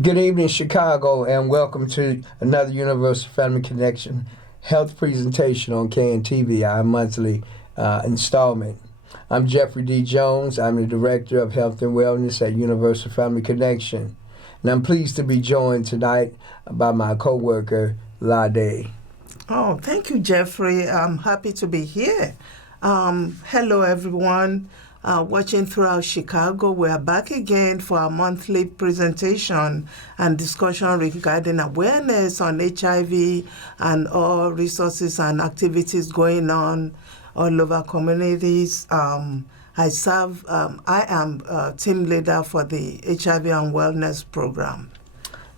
Good evening, Chicago, and welcome to another Universal Family Connection health presentation on KNTV, our monthly installment. I'm Jeffery D. Jones. I'm the Director of Health and Wellness at Universal Family Connection, and I'm pleased to be joined tonight by my co-worker, Lade. Oh, thank you, Jeffrey. I'm happy to be here. Hello, everyone. Watching throughout Chicago, we are back again for our monthly presentation and discussion regarding awareness on HIV and all resources and activities going on all over communities. I am team leader for the HIV and Wellness program.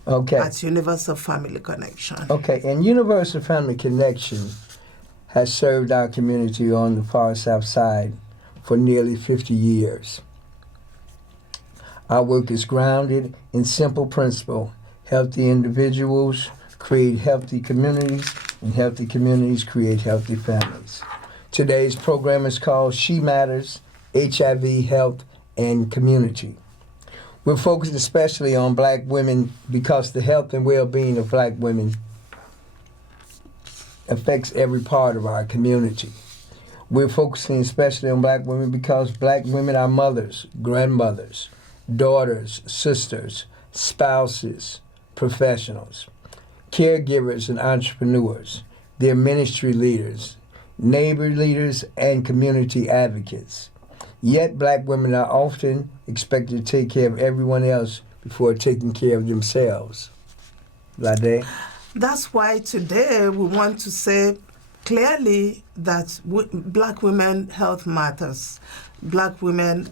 Okay. At Universal Family Connection. Okay, and Universal Family Connection has served our community on the far south side for nearly 50 years. Our work is grounded in simple principle. Healthy individuals create healthy communities, and healthy communities create healthy families. Today's program is called She Matters, HIV, Health, and Community. We're focused especially on Black women because the health and well-being of Black women affects every part of our community. We're focusing especially on Black women because Black women are mothers, grandmothers, daughters, sisters, spouses, professionals, caregivers, and entrepreneurs. They're ministry leaders, neighbor leaders, and community advocates. Yet Black women are often expected to take care of everyone else before taking care of themselves. Lade? That's why today we want to say clearly that Black women health matters. Black women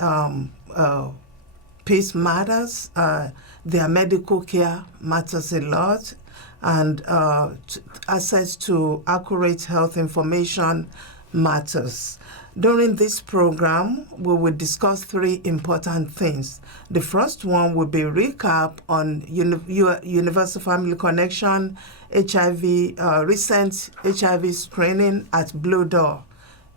peace matters. Their medical care matters a lot. And access to accurate health information matters. During this program, we will discuss three important things. The first one will be a recap on Universal Family Connection HIV, recent HIV screening at Blue Door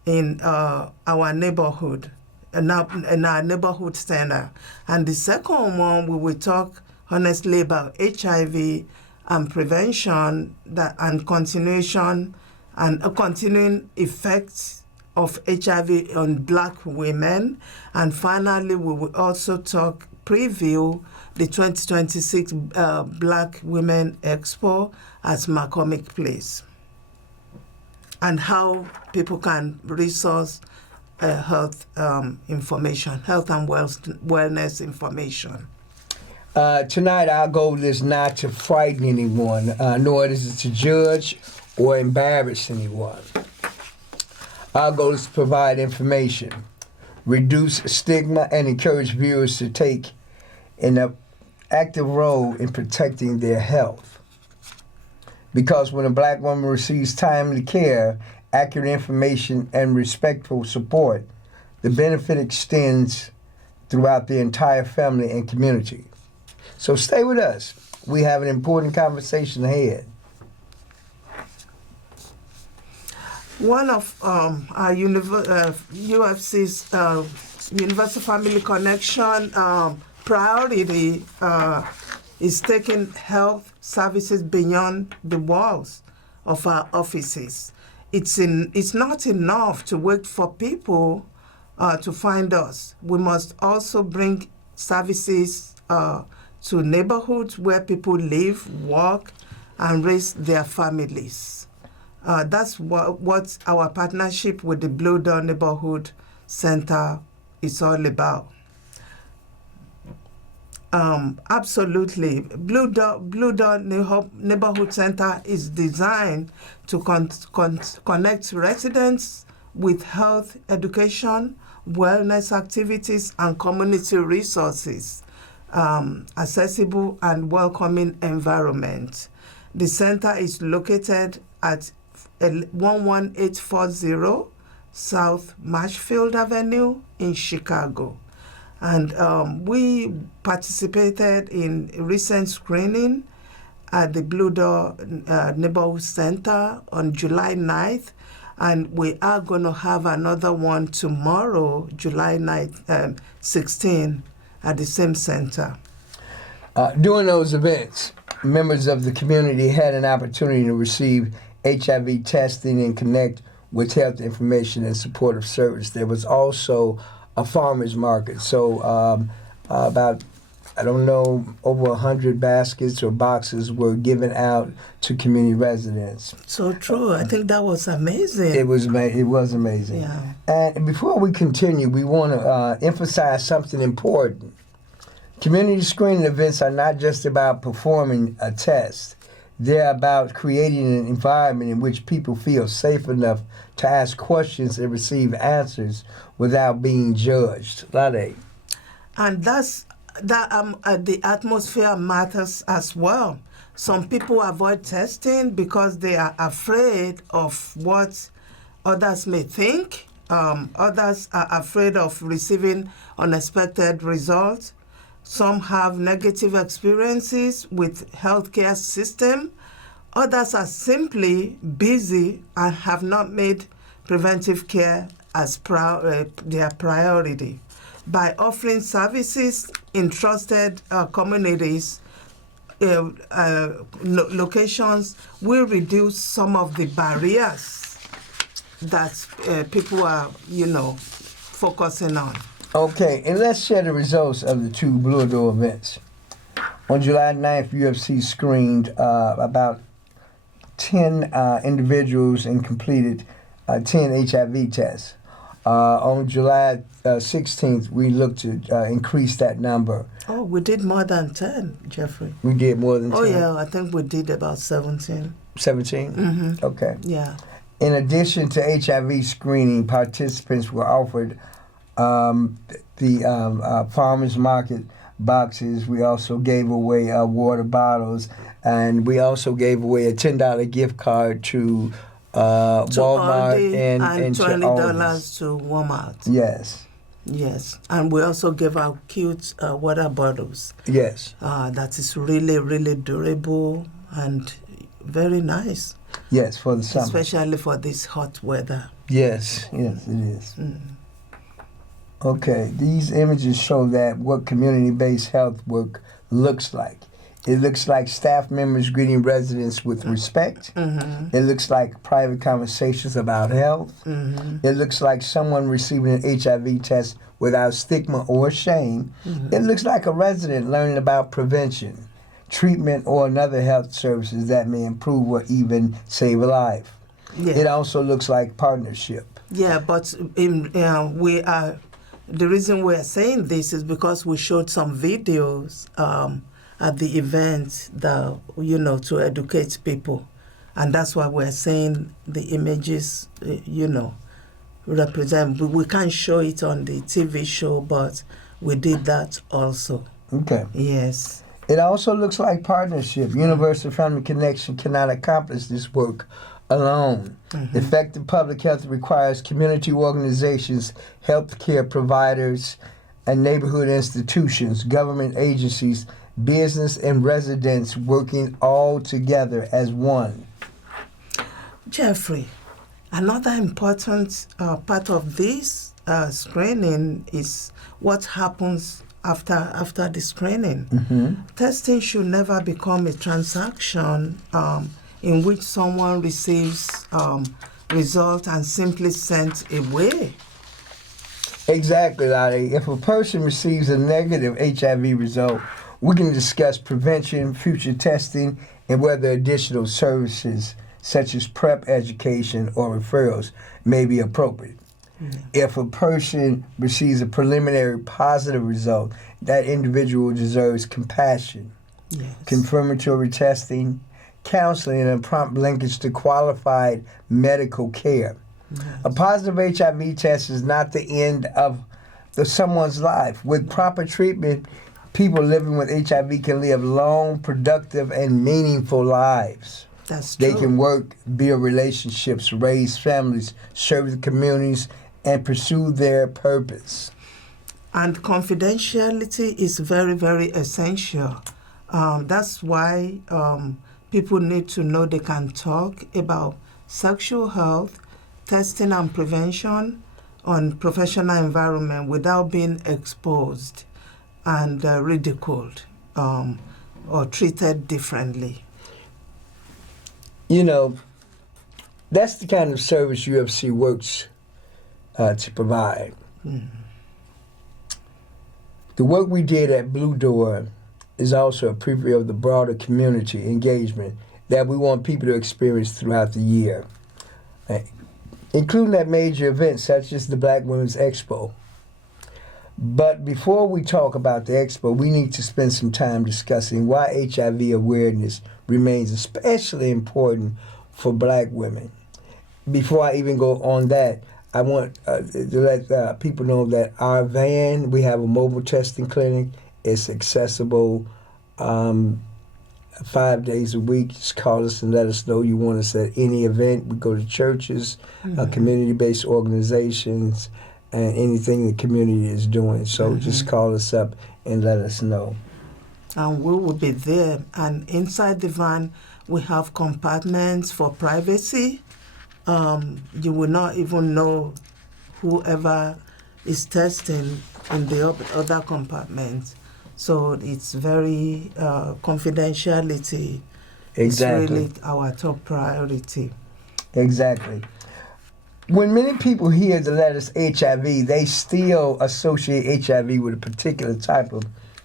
in our neighborhood, in our neighborhood center. And the second one, we will talk honestly about HIV and prevention and continuation and a continuing effects of HIV on Black women. And finally, we will also preview the 2026 Black Women Expo at McCormick Place and how people can resource health information, health and wellness information. Tonight, our goal is not to frighten anyone, nor is it to judge or embarrass anyone. Our goal is to provide information, reduce stigma, and encourage viewers to take an active role in protecting their health. Because when a Black woman receives timely care, accurate information, and respectful support, the benefit extends throughout the entire family and community. So stay with us. We have an important conversation ahead. One of our UFC's Universal Family Connection priority is taking health services beyond the walls of our offices. It's not enough to wait for people to find us. We must also bring services to neighborhoods where people live, work, and raise their families. That's what our partnership with the Blue Door Neighborhood Center is all about. Absolutely. Blue Door Neighborhood Center is designed to connect residents with health education, wellness activities, and community resources, accessible and welcoming environment. The center is located at 11840 South Marshfield Avenue in Chicago. And we participated in recent screening at the Blue Door Neighborhood Center on July 9th. And we are going to have another one tomorrow, July 9th, 16, at the same center. During those events, members of the community had an opportunity to receive HIV testing and connect with health information and supportive service. There was also a farmer's market. So about, I don't know, over 100 baskets or boxes were given out to community residents. So true. I think that was amazing. It was amazing. Yeah. And before we continue, we want to emphasize something important. Community screening events are not just about performing a test. They're about creating an environment in which people feel safe enough to ask questions and receive answers without being judged. Lade. And the atmosphere matters as well. Some people avoid testing because they are afraid of what others may think. Others are afraid of receiving unexpected results. Some have negative experiences with healthcare system. Others are simply busy and have not made preventive care as their priority. By offering services in trusted communities, locations, will reduce some of the barriers that people are, focusing on. Okay, and let's share the results of the two Blue Door events. On July 9th, UFC screened about 10 individuals and completed 10 HIV tests. On July 16th, we looked to increase that number. Oh, we did more than 10, Jeffrey. We did more than 10? Oh, yeah, I think we did about 17. 17? Mm-hmm. Okay. Yeah. In addition to HIV screening, participants were offered the farmers market boxes. We also gave away water bottles, and we also gave away a $10 gift card to Walmart Aldi and $20 to to Walmart. Yes. Yes, and we also gave out cute water bottles. Yes. That is really, really durable and very nice. Yes, for the summer. Especially for this hot weather. Yes, it is. Mm. Okay, these images show that what community-based health work looks like. It looks like staff members greeting residents with respect. Mm-hmm. It looks like private conversations about health. Mm-hmm. It looks like someone receiving an HIV test without stigma or shame. Mm-hmm. It looks like a resident learning about prevention, treatment, or another health services that may improve or even save a life. Yeah. It also looks like partnership. Yeah, but the reason we are saying this is because we showed some videos at the event that, to educate people. And that's why we're saying the images, represent. We can't show it on the TV show, but we did that also. Okay. Yes. It also looks like partnership. Universal Family Connection cannot accomplish this work alone. Mm-hmm. Effective public health requires community organizations, healthcare providers, and neighborhood institutions, government agencies, business, and residents working all together as one. Jeffrey, another important part of this screening is what happens after the screening. Mm-hmm. Testing should never become a transaction in which someone receives result and simply sent away. Exactly, Lade. If a person receives a negative HIV result, we can discuss prevention, future testing, and whether additional services such as PrEP education or referrals may be appropriate. Mm-hmm. If a person receives a preliminary positive result, that individual deserves compassion, yes, confirmatory testing, counseling, and prompt linkage to qualified medical care. Yes. A positive HIV test is not the end of someone's life. With proper treatment, people living with HIV can live long, productive, and meaningful lives. That's true. They can work, build relationships, raise families, serve the communities, and pursue their purpose. And confidentiality is very, very essential. That's why people need to know they can talk about sexual health, testing and prevention on professional environment without being exposed and ridiculed or treated differently. You know, that's the kind of service UFC works to provide. The work we did at Blue Door is also a preview of the broader community engagement that we want people to experience throughout the year, including at major events such as the Black Women's Expo. But before we talk about the Expo, we need to spend some time discussing why HIV awareness remains especially important for Black women. Before I even go on that, I want to let people know that our van, we have a mobile testing clinic. It's accessible 5 days a week. Just call us and let us know you want us at any event. We go to churches, community-based organizations, and anything the community is doing. So just call us up and let us know. And we will be there. And inside the van, we have compartments for privacy. You will not even know whoever is testing in the other compartments. So it's very confidentiality. Exactly. It's really our top priority. Exactly. When many people hear the letters HIV, they still associate HIV with a particular type of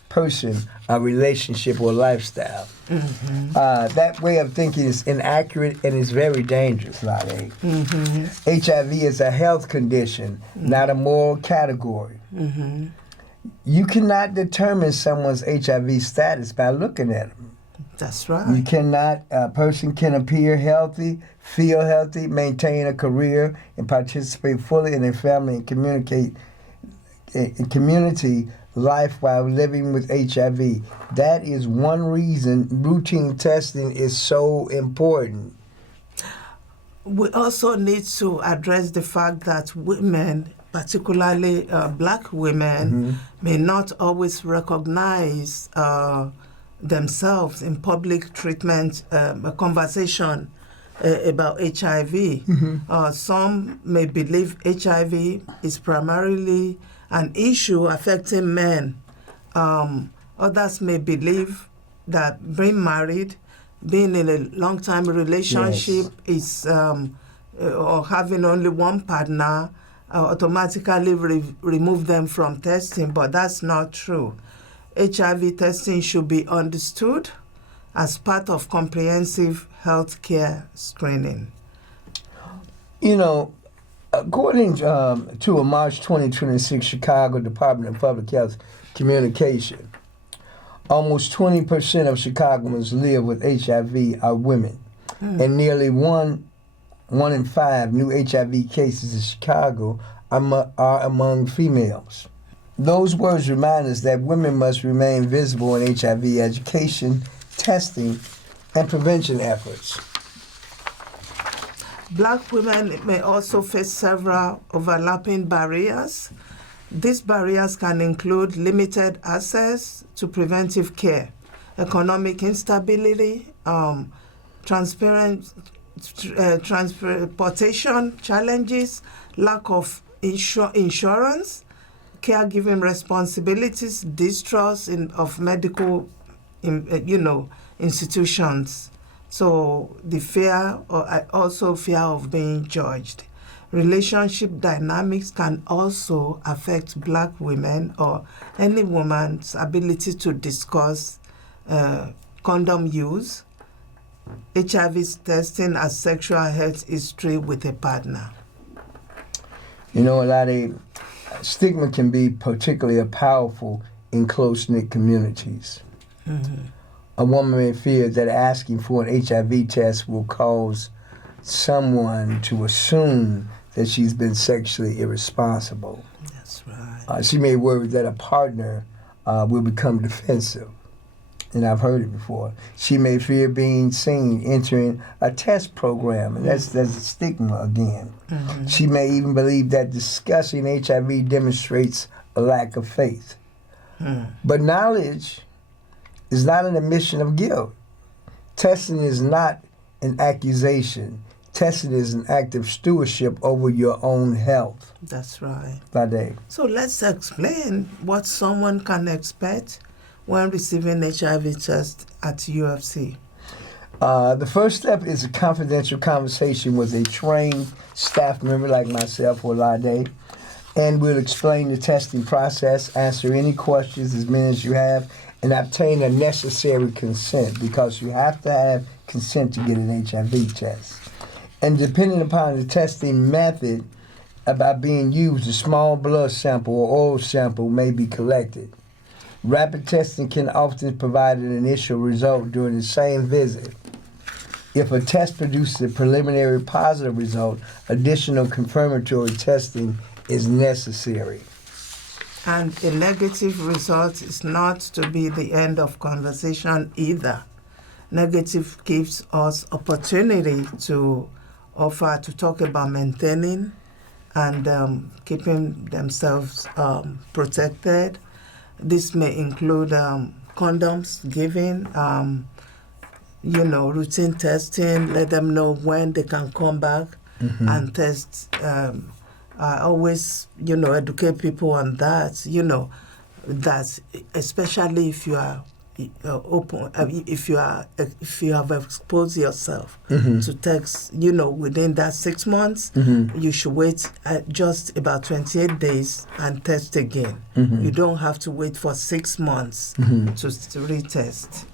person, a relationship, or lifestyle. That way of thinking is inaccurate and is very dangerous, Lade. HIV is a health condition, not a moral category. You cannot determine someone's HIV status by looking at them. That's right. You cannot, a person can appear healthy, feel healthy, maintain a career, and participate fully in their family and communicate in community life while living with HIV. That is one reason routine testing is so important. We also need to address the fact that women, particularly Black women, may not always recognize themselves in public treatment, a conversation about HIV. Some may believe HIV is primarily an issue affecting men. Others may believe that being married, being in a long-time relationship is, or having only one partner, automatically remove them from testing, but that's not true. HIV testing should be understood as part of comprehensive health care screening. You know, according to a March 2026 Chicago Department of Public Health communication, almost 20% of Chicagoans live with HIV are women, and nearly one in 5 new HIV cases in Chicago are among females. Those words remind us that women must remain visible in HIV education, testing, and prevention efforts. Black women may also face several overlapping barriers. These barriers can include limited access to preventive care, economic instability, transportation challenges, lack of insurance, caregiving responsibilities, distrust of medical, institutions. So the fear, or also fear of being judged. Relationship dynamics can also affect Black women or any woman's ability to discuss condom use, HIV testing, as sexual health history with a partner. You know, a lot of stigma can be particularly powerful in close-knit communities. A woman may fear that asking for an HIV test will cause someone to assume that she's been sexually irresponsible. That's right. She may worry that a partner will become defensive, and I've heard it before. She may fear being seen entering a test program, and that's a stigma again. She may even believe that discussing HIV demonstrates or lack of faith. But knowledge is not an admission of guilt. Testing is not an accusation. Testing is an act of stewardship over your own health. That's right. Lade. So let's explain what someone can expect when receiving HIV test at UFC. The first step is a confidential conversation with a trained staff member like myself or Lade, and we'll explain the testing process, answer any questions, as many as you have, and obtain a necessary consent, because you have to have consent to get an HIV test. And depending upon the testing method about being used, a small blood sample or oral sample may be collected. Rapid testing can often provide an initial result during the same visit. If a test produces a preliminary positive result, additional confirmatory testing is necessary. And a negative result is not to be the end of conversation either. Negative gives us opportunity to offer to talk about maintaining and keeping themselves protected. This may include condoms giving, routine testing, let them know when they can come back and test. I always, educate people on that, that especially if you are open, if you have exposed yourself to text, within that 6 months, you should wait just about 28 days and test again. You don't have to wait for 6 months to retest.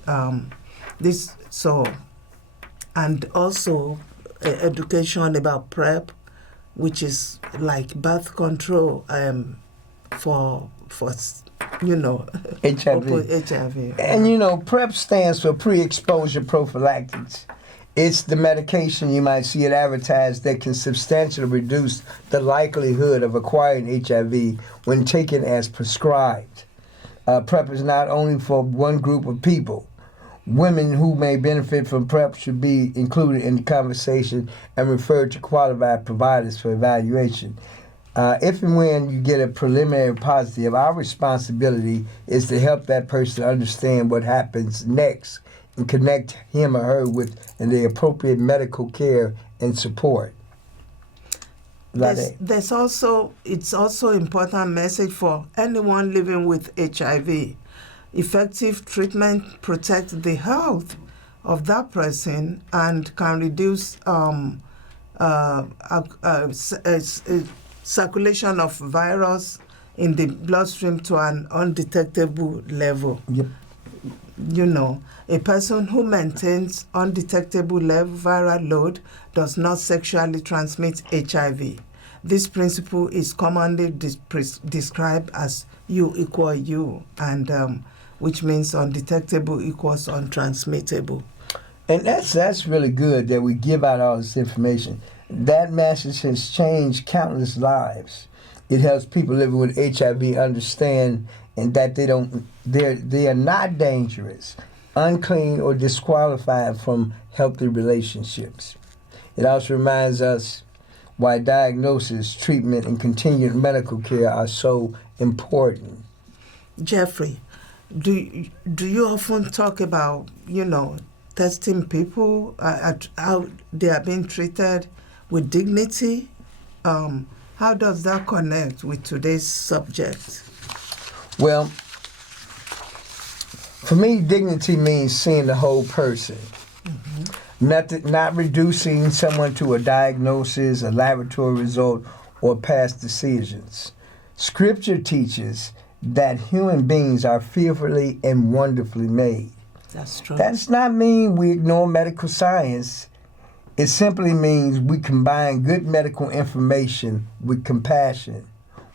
And also education about PrEP, which is like birth control for HIV. And PrEP stands for pre-exposure prophylactics. It's the medication, you might see it advertised, that can substantially reduce the likelihood of acquiring HIV when taken as prescribed. PrEP is not only for one group of people. Women who may benefit from PrEP should be included in the conversation and referred to qualified providers for evaluation. If and when you get a preliminary positive, our responsibility is to help that person understand what happens next and connect him or her with the appropriate medical care and support. It's also important message for anyone living with HIV. Effective treatment protects the health of that person and can reduce circulation of virus in the bloodstream to an undetectable level. Yep. A person who maintains undetectable level viral load does not sexually transmit HIV. This principle is commonly described as U equal U, and which means undetectable equals untransmittable. And that's really good that we give out all this information. That message has changed countless lives. It helps people living with HIV understand and that they are not dangerous, unclean, or disqualified from healthy relationships. It also reminds us why diagnosis, treatment, and continued medical care are so important. Jeffrey, do you often talk about, testing people, how they are being treated with dignity? How does that connect with today's subject? Well, for me, dignity means seeing the whole person. Not reducing someone to a diagnosis, a laboratory result, or past decisions. Scripture teaches that human beings are fearfully and wonderfully made. That's true. That does not mean we ignore medical science. It simply means we combine good medical information with compassion.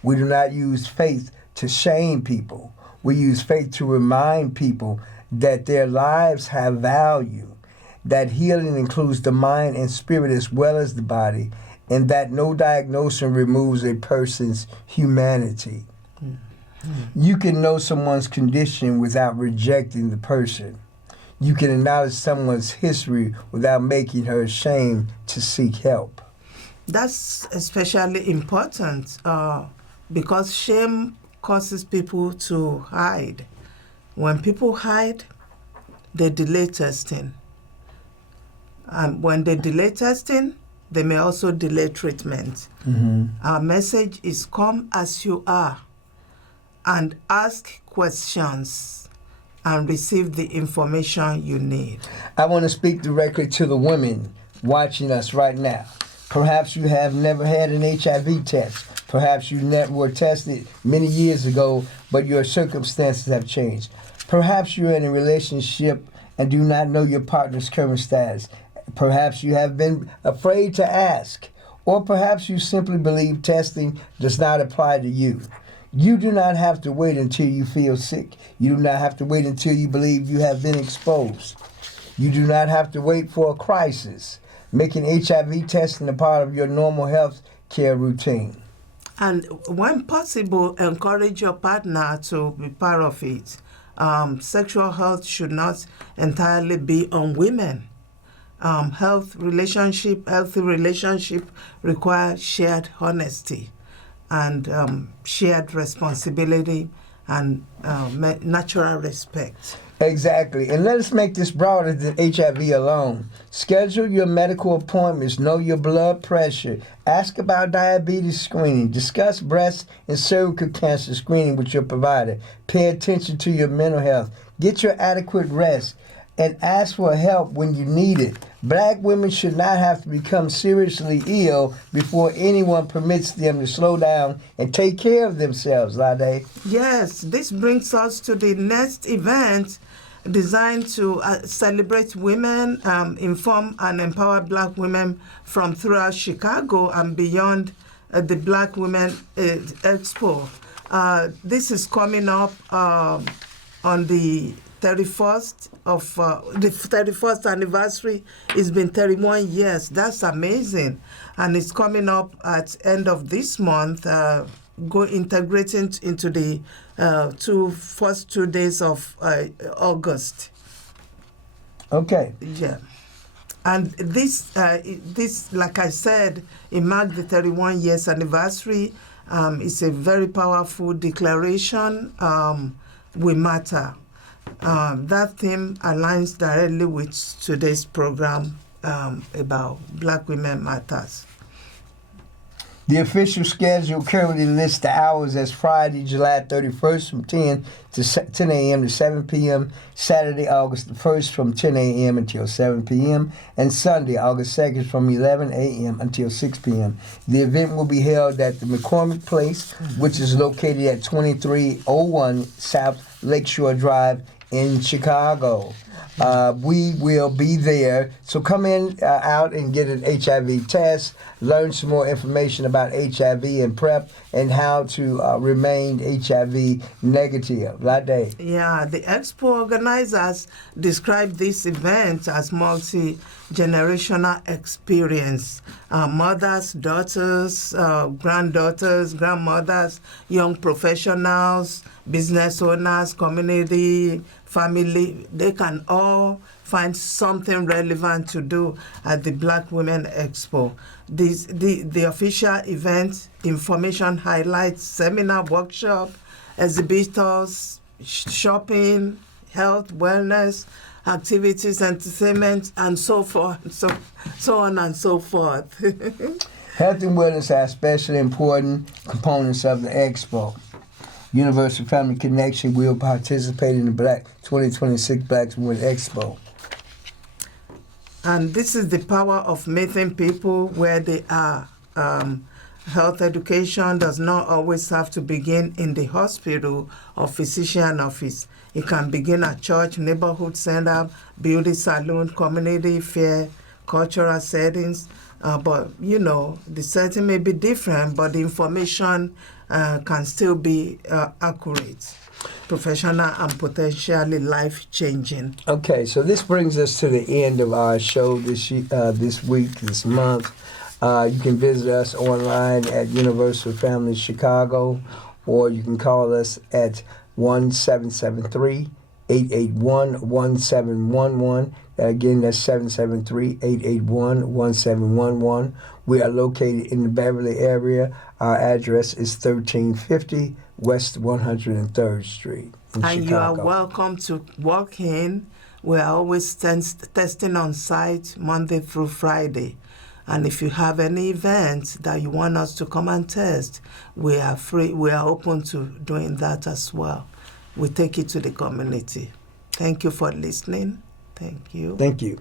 We do not use faith to shame people. We use faith to remind people that their lives have value, that healing includes the mind and spirit as well as the body, and that no diagnosis removes a person's humanity. You can know someone's condition without rejecting the person. You can acknowledge someone's history without making her ashamed to seek help. That's especially important because shame causes people to hide. When people hide, they delay testing. And when they delay testing, they may also delay treatment. Our message is come as you are and ask questions and receive the information you need. I want to speak directly to the women watching us right now. Perhaps you have never had an HIV test. Perhaps you never were tested many years ago, but your circumstances have changed. Perhaps you're in a relationship and do not know your partner's current status. Perhaps you have been afraid to ask, or perhaps you simply believe testing does not apply to you. You do not have to wait until you feel sick. You do not have to wait until you believe you have been exposed. You do not have to wait for a crisis, making HIV testing a part of your normal health care routine. And when possible, encourage your partner to be part of it. Sexual health should not entirely be on women. Healthy relationship require shared honesty and shared responsibility and natural respect. Exactly. And let us make this broader than HIV alone. Schedule your medical appointments. Know your blood pressure. Ask about diabetes screening. Discuss breast and cervical cancer screening with your provider. Pay attention to your mental health. Get your adequate rest. And ask for help when you need it. Black women should not have to become seriously ill before anyone permits them to slow down and take care of themselves, Lade. Yes, this brings us to the next event designed to celebrate women, inform and empower Black women from throughout Chicago and beyond the Black Women Expo. This is coming up on the 31st of the 31st anniversary. It's been 31 years. That's amazing. And it's coming up at end of this month, integrating into the first 2 days of August. Okay. Yeah. And this, like I said, it marked the 31 years anniversary. It's a very powerful declaration. We matter. That theme aligns directly with today's program about Black Women Matters. The official schedule currently lists the hours as Friday, July 31st from 10 a.m. to 7 p.m., Saturday, August 1st from 10 a.m. until 7 p.m., and Sunday, August 2nd from 11 a.m. until 6 p.m. The event will be held at the McCormick Place, which is located at 2301 South Lakeshore Drive in Chicago. We will be there. So come out and get an HIV test, learn some more information about HIV and PrEP and how to remain HIV negative. Lade. Yeah, the Expo organizers describe this event as multi-generational experience. Mothers, daughters, granddaughters, grandmothers, young professionals, business owners, community, family, they can all find something relevant to do at the Black Women Expo. The official event, information highlights, seminar, workshop, exhibitors, shopping, health, wellness, activities, entertainment, and so forth, so on and so forth. Health and wellness are especially important components of the Expo. Universal Family Connection will participate in the 2026 Black Women Expo. And this is the power of meeting people where they are. Health education does not always have to begin in the hospital or physician office. It can begin at church, neighborhood center, beauty salon, community fair, cultural settings. But, the setting may be different, but the information can still be accurate, professional, and potentially life-changing. Okay, so this brings us to the end of our show this week, this month. You can visit us online at Universal Family Chicago, or you can call us at 1-773-881-1711. Again, that's 773-881-1711. We are located in the Beverly area. Our address is 1350 West 103rd Street in And Chicago. you are welcome to walk in. We are always testing on site Monday through Friday. And if you have any events that you want us to come and test, we are free. We are open to doing that as well. We take it to the community. Thank you for listening. Thank you. Thank you.